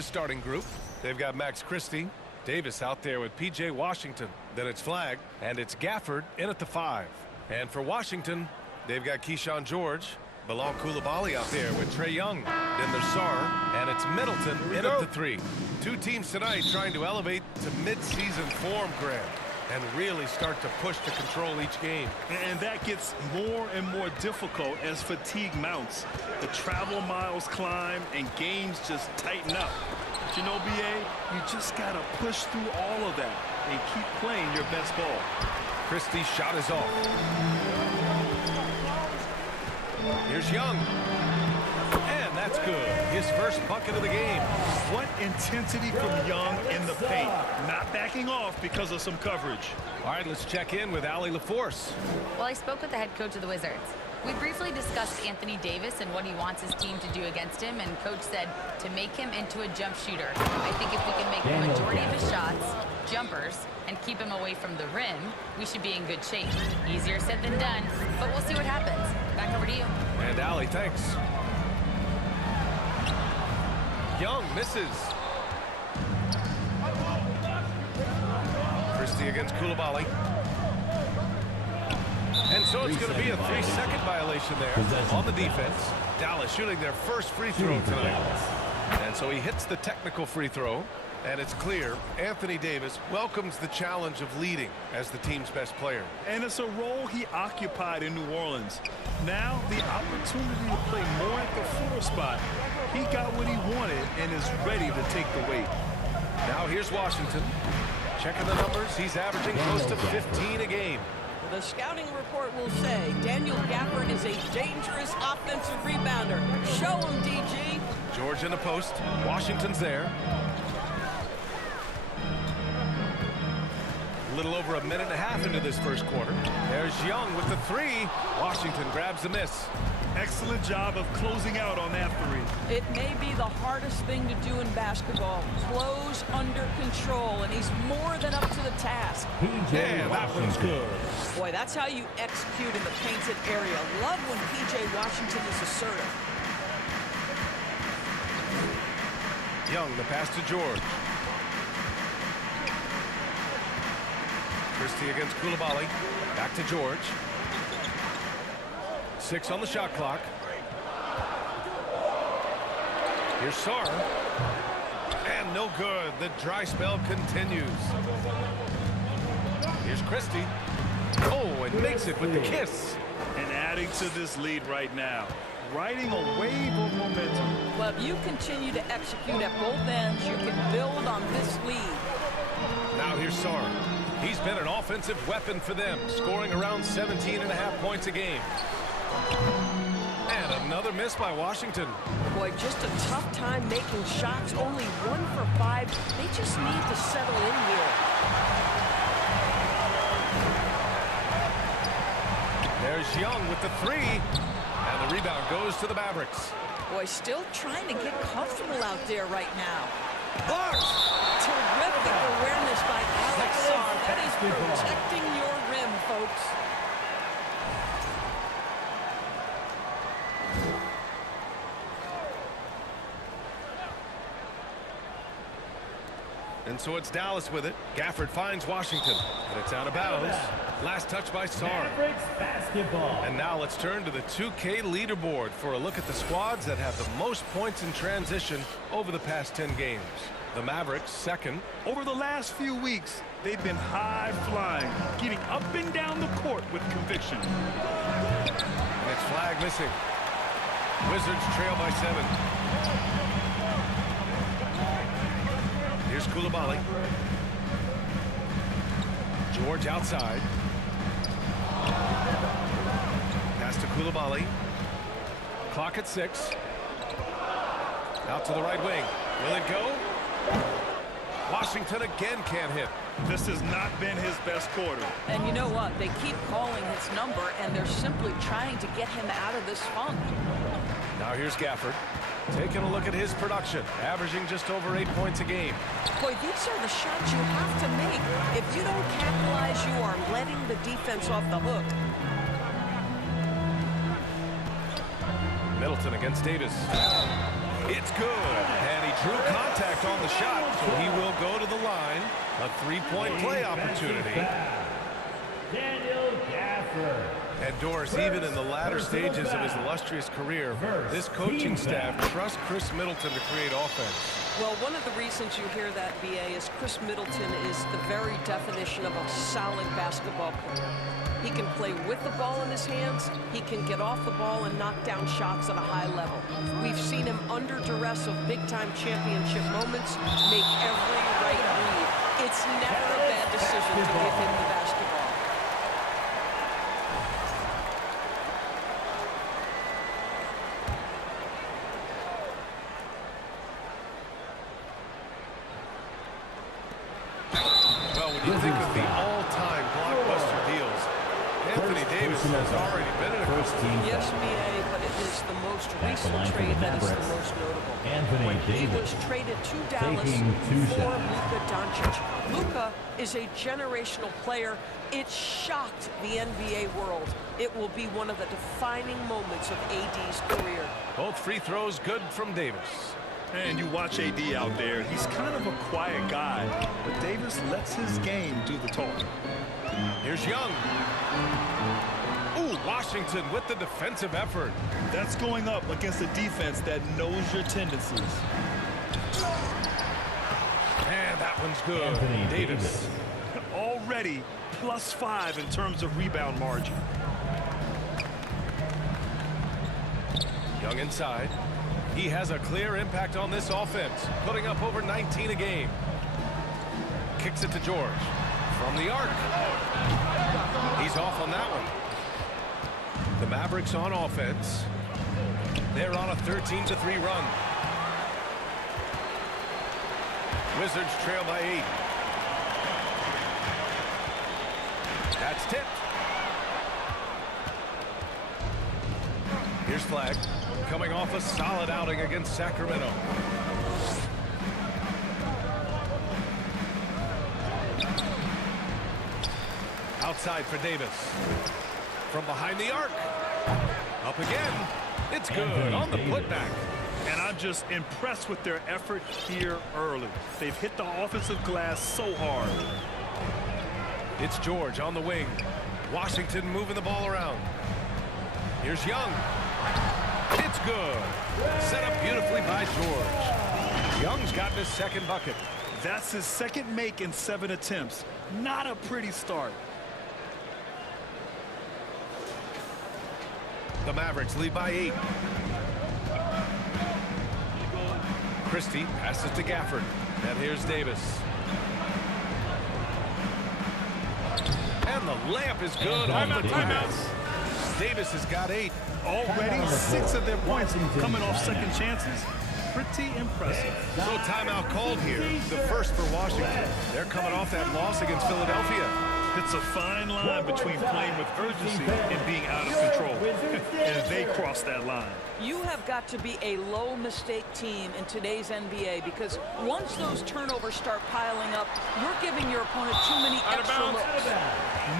Starting group. They've got Max Christie, Davis out there with P.J. Washington. Then it's Flagg, and it's Gafford in at the 5. And for Washington, they've got Keyshawn George, Bilal Coulibaly out there with Trae Young. Then there's Sarr, and it's Middleton in at the 3. Two teams tonight trying to elevate to mid-season form, Grant, and really start to push to control each game. And that gets more and more difficult as fatigue mounts. The travel miles climb and games just tighten up. But you know, B.A., you just got to push through all of that and keep playing your best ball. Christie's shot is off. Here's Young. And that's good. His first bucket of the game. What intensity from Young in the paint. Not backing off because of some coverage. All right, let's check in with Allie LaForce. Well, I spoke with the head coach of the Wizards. We briefly discussed Anthony Davis and what he wants his team to do against him, and Coach said to make him into a jump shooter. I think if we can make the majority of his shots jumpers and keep him away from the rim, we should be in good shape. Easier said than done, but we'll see what happens. Back over to you. And Allie, thanks. Young misses. Christie against Coulibaly. And so it's going to be a 3-second violation there on the defense. Dallas shooting their first free throw tonight. And so he hits the technical free throw. And it's clear Anthony Davis welcomes the challenge of leading as the team's best player. And it's a role he occupied in New Orleans. Now the opportunity to play more at the 4 spot. He got what he wanted and is ready to take the weight. Now here's Washington. Checking the numbers, he's averaging close to 15 a game. The scouting report will say Daniel Gafford is a dangerous offensive rebounder. Show him, DG. George in the post. Washington's there. A little over a minute and a half into this first quarter. There's Young with the 3. Washington grabs the miss. Excellent job of closing out on that 3. It may be the hardest thing to do in basketball. Close under control, and he's more than up to the task. Yeah, that one's good. Boy, that's how you execute in the painted area. Love when P.J. Washington is assertive. Young, the pass to George. Christie against Coulibaly. Back to George. 6 on the shot clock. Here's Sarr. And no good. The dry spell continues. Here's Christie. Oh, and makes it with the kiss. And adding to this lead right now. Riding a wave of momentum. Well, if you continue to execute at both ends, you can build on this lead. Now here's Sarr. He's been an offensive weapon for them, scoring around 17.5 points a game. And another miss by Washington. Boy, just a tough time making shots. Only 1 for 5. They just need to settle in here. There's Young with the 3. And the rebound goes to the Mavericks. Boy, still trying to get comfortable out there right now. Terrific awareness by Alex Sarr. That is protecting your rim, folks. And so it's Dallas with it. Gafford finds Washington. And it's out of bounds. Last touch by Sarr. And now let's turn to the 2K leaderboard for a look at the squads that have the most points in transition over the past 10 games. The Mavericks second. Over the last few weeks, they've been high-flying, getting up and down the court with conviction. And it's Flagg missing. Wizards trail by 7. Here's Coulibaly. George outside. Pass to Coulibaly. Clock at 6. Out to the right wing. Will it go? Washington again can't hit. This has not been his best quarter. And you know what? They keep calling his number, and they're simply trying to get him out of this funk. Now here's Gafford. Taking a look at his production, averaging just over 8 points a game. Boy, these are the shots you have to make. If you don't capitalize, you are letting the defense off the hook. Middleton against Davis. It's good. And he drew contact on the shot, so he will go to the line. A three-point play opportunity. And Doris, even in the latter stages of his illustrious career, this coaching staff trusts Chris Middleton to create offense. Well, one of the reasons you hear that, BA, is Chris Middleton is the very definition of a solid basketball player. He can play with the ball in his hands. He can get off the ball and knock down shots at a high level. We've seen him under duress of big-time championship moments make every right read. It's never a bad decision to give him the basketball. Well, when you think of the all-time blockbuster deals, Anthony Davis has already been in a first team. Yes, BA, but it is the most recent trade that is the most notable. When he was traded to Dallas for Luka Doncic. Luka is a generational player. It shocked the NBA world. It will be one of the defining moments of AD's career. Both free throws good from Davis. And you watch AD out there, he's kind of a quiet guy, but Davis lets his game do the talking. Here's Young. Ooh, Washington with the defensive effort. That's going up against a defense that knows your tendencies. And that one's good. Davis. Already +5 in terms of rebound margin. Young inside. He has a clear impact on this offense, putting up over 19 a game. Kicks it to George. From the arc. He's off on that one. The Mavericks on offense. They're on a 13-3 run. Wizards trail by 8. That's tipped. Here's Flag. Coming off a solid outing against Sacramento. Outside for Davis. From behind the arc. Up again. It's good on the putback. And I'm just impressed with their effort here early. They've hit the offensive glass so hard. It's George on the wing. Washington moving the ball around. Here's Young. It's good. Set up beautifully by George. Young's gotten his second bucket. That's his second make in 7 attempts. Not a pretty start. The Mavericks lead by 8. Christie passes to Gafford. And here's Davis. And the layup is good on the timeouts. Davis has got 8. Already 6 of their points coming off second chances. Pretty impressive. So timeout called here. The first for Washington. They're coming off that loss against Philadelphia. It's a fine line between playing with urgency and being out of control. And they cross that line. You have got to be a low mistake team in today's NBA because once those turnovers start piling up, you're giving your opponent too many extra looks.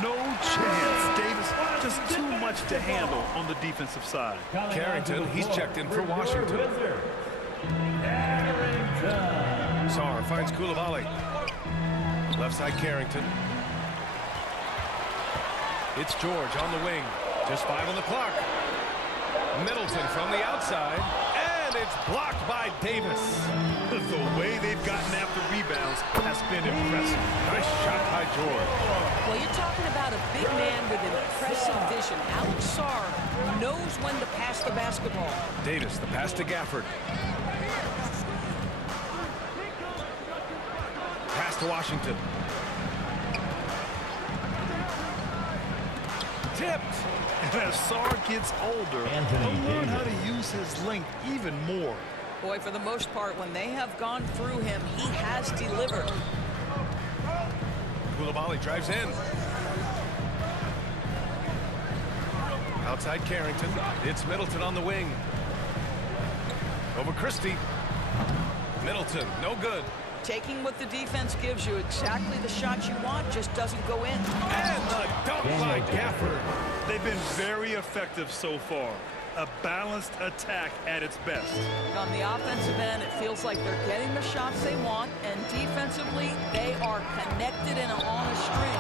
No chance. Davis, just too much to handle on the defensive side. Carrington, he's checked in for Washington. Sarr finds Coulibaly. Left side Carrington. It's George on the wing. Just 5 on the clock. Middleton from the outside. And it's blocked by Davis. The way they've gotten after rebounds has been impressive. Nice shot by George. Well, you're talking about a big man with impressive vision. Alex Sarr knows when to pass the basketball. Davis, the pass to Gafford. Pass to Washington. Tipped. And as Sarr gets older, he'll learn how to use his length even more. Boy, for the most part, when they have gone through him, he has delivered. Coulibaly drives in. Outside Carrington. It's Middleton on the wing. Over Christie. Middleton, no good. Taking what the defense gives you, exactly the shot you want, just doesn't go in. And the dunk by Gafford. They've been very effective so far. a balanced attack at its best. On the offensive end, it feels like they're getting the shots they want, and defensively, they are connected and on a string.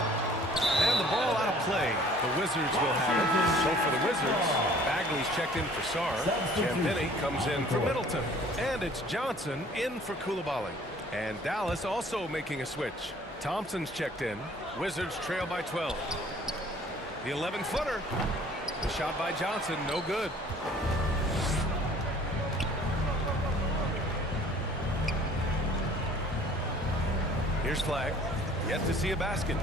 And the ball out of play. The Wizards will have it. So for the Wizards, Bagley's checked in for Sarr. Champagny comes in for Middleton. And it's Johnson in for Koulibaly. And Dallas also making a switch. Thompson's checked in. Wizards trail by 12. The 11-footer. The shot by Johnson, no good. Here's Flag. Yet to see a basket.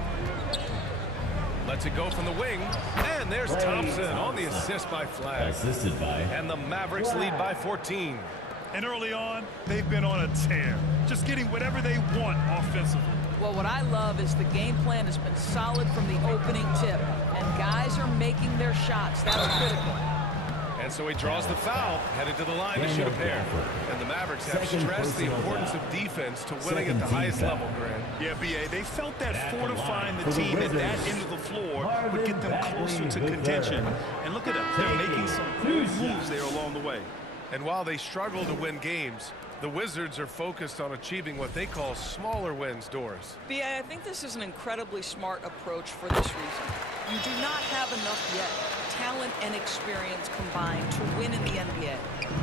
Lets it go from the wing. And there's Thompson on the assist by Flag. Assisted by. And the Mavericks lead by 14. And early on, they've been on a tear, just getting whatever they want offensively. Well, what I love is the game plan has been solid from the opening tip, and guys are making their shots. That's critical. And so he draws the foul, headed to the line to shoot a pair. And the Mavericks have stressed the importance of defense to winning at the highest level, Grant. Yeah, B.A., they felt that fortifying the team at that end of the floor would get them closer to contention. And look at them. They're making some good moves there along the way. And while they struggle to win games, the Wizards are focused on achieving what they call smaller wins, Doris. B.A., I think this is an incredibly smart approach for this reason. You do not have enough yet talent and experience combined to win in the NBA.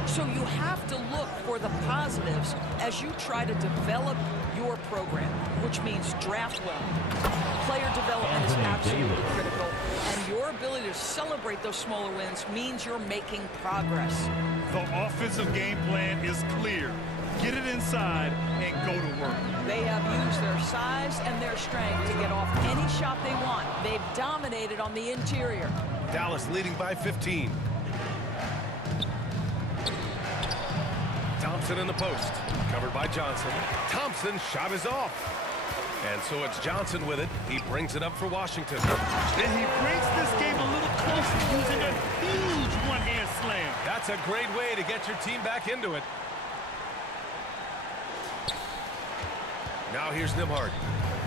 So you have to look for the positives as you try to develop your program, which means draft well. Player development is absolutely critical, and your ability to celebrate those smaller wins means you're making progress. The offensive game plan is clear. Get it inside and go to work. They have used their size and their strength to get off any shot they want. They've dominated on the interior. Dallas leading by 15. Thompson in the post. Covered by Johnson. Thompson's shot is off. And so it's Johnson with it. He brings it up for Washington. And he brings this game a little closer using a huge one-hand slam. That's a great way to get your team back into it. Now here's Nembhard.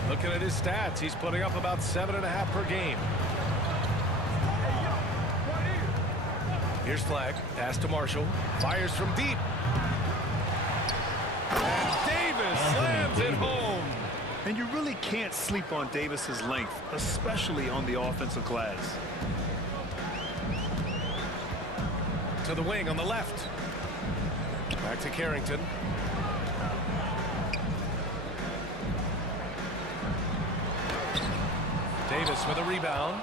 Looking at his stats, he's putting up about 7.5 per game. Here's Flag. Pass to Marshall. Fires from deep. And Davis slams it home. And you really can't sleep on Davis's length, especially on the offensive glass. To the wing on the left. Back to Carrington. Davis with a rebound.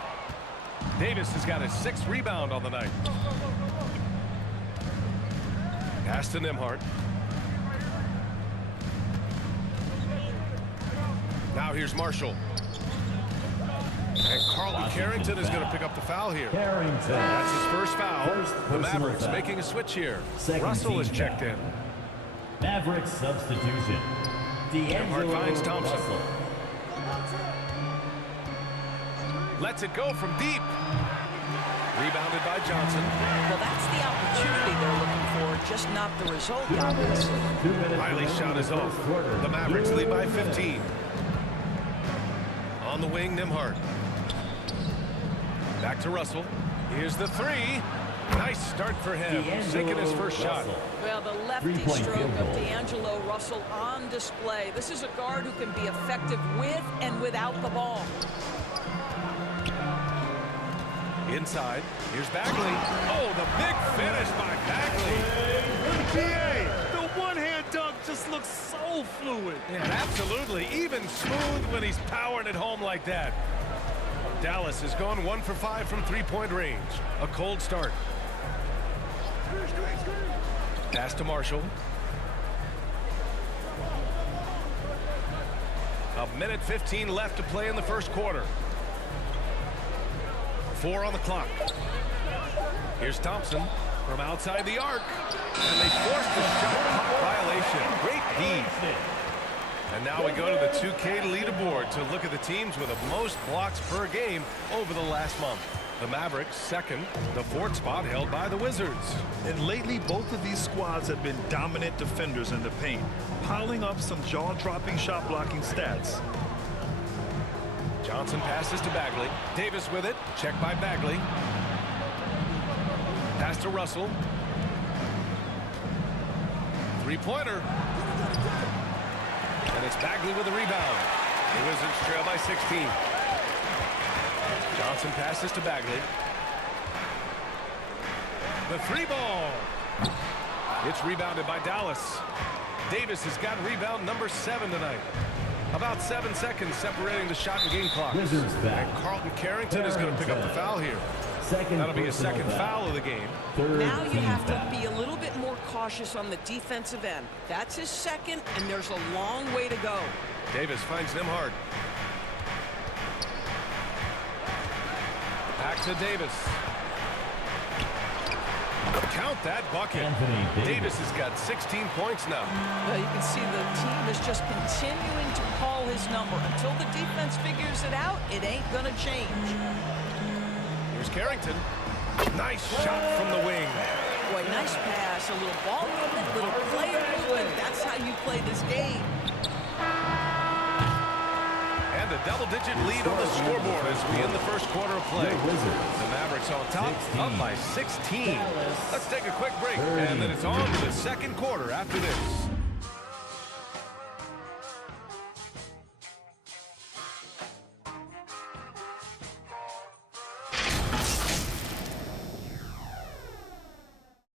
Davis has got his 6th rebound on the night. Pass to Nembhard. Now here's Marshall. And Carlton Carrington is going to pick up the foul here. Carrington. That's his first foul. The Mavericks foul. making a switch here. Second Russell is team checked foul. in. Mavericks substitution. Nembhard finds D'Angelo Thompson. Russell. Lets it go from deep. Rebounded by Johnson. Well, that's the opportunity they're looking for, just not the result, obviously. 2 minutes Riley's shot is off. quarter. The Mavericks lead by 15. On the wing, Nembhard. Back to Russell. Here's the 3. Nice start for him. Sinking his first shot. Well, the lefty Three-point stroke field of goal. D'Angelo Russell on display. This is a guard who can be effective with and without the ball. Inside. Here's Bagley. Oh, the big finish by Bagley. The one-hand dunk just looks so fluid. Yeah, absolutely. Even smooth when he's powering it home like that. Dallas has gone 1 for 5 from three-point range. A cold start. Pass to Marshall. A minute 15 left to play in the first quarter. 4 on the clock. Here's Thompson from outside the arc. And they forced the shot clock violation. Great D. And now we go to the 2K leaderboard to look at the teams with the most blocks per game over the last month. The Mavericks second, the 4th spot held by the Wizards. And lately, both of these squads have been dominant defenders in the paint, piling up some jaw-dropping shot-blocking stats. Johnson passes to Bagley. Davis with it. Checked by Bagley. Pass to Russell. Three-pointer. And it's Bagley with a rebound. The Wizards trail by 16. Johnson passes to Bagley. The three ball. It's rebounded by Dallas. Davis has got rebound number 7 tonight. About 7 seconds separating the shot and game clock. Wizards foul. And Carlton Carrington is going to pick up the foul here. That'll be a second foul of the game. Now you have to be a little bit more cautious on the defensive end. That's his second, and there's a long way to go. Davis finds Nembhard. Back to Davis. Count that bucket. Davis has got 16 points now. Well, you can see the team is just continuing to call his number. Until the defense figures it out, it ain't going to change. Here's Carrington. Nice shot from the wing. Boy, nice pass, a little ball movement, little player movement. That's how you play this game. And a double-digit lead on the scoreboard as we end the first quarter of play. The Mavericks on top, up by 16. Let's take a quick break, and then it's on to the second quarter after this.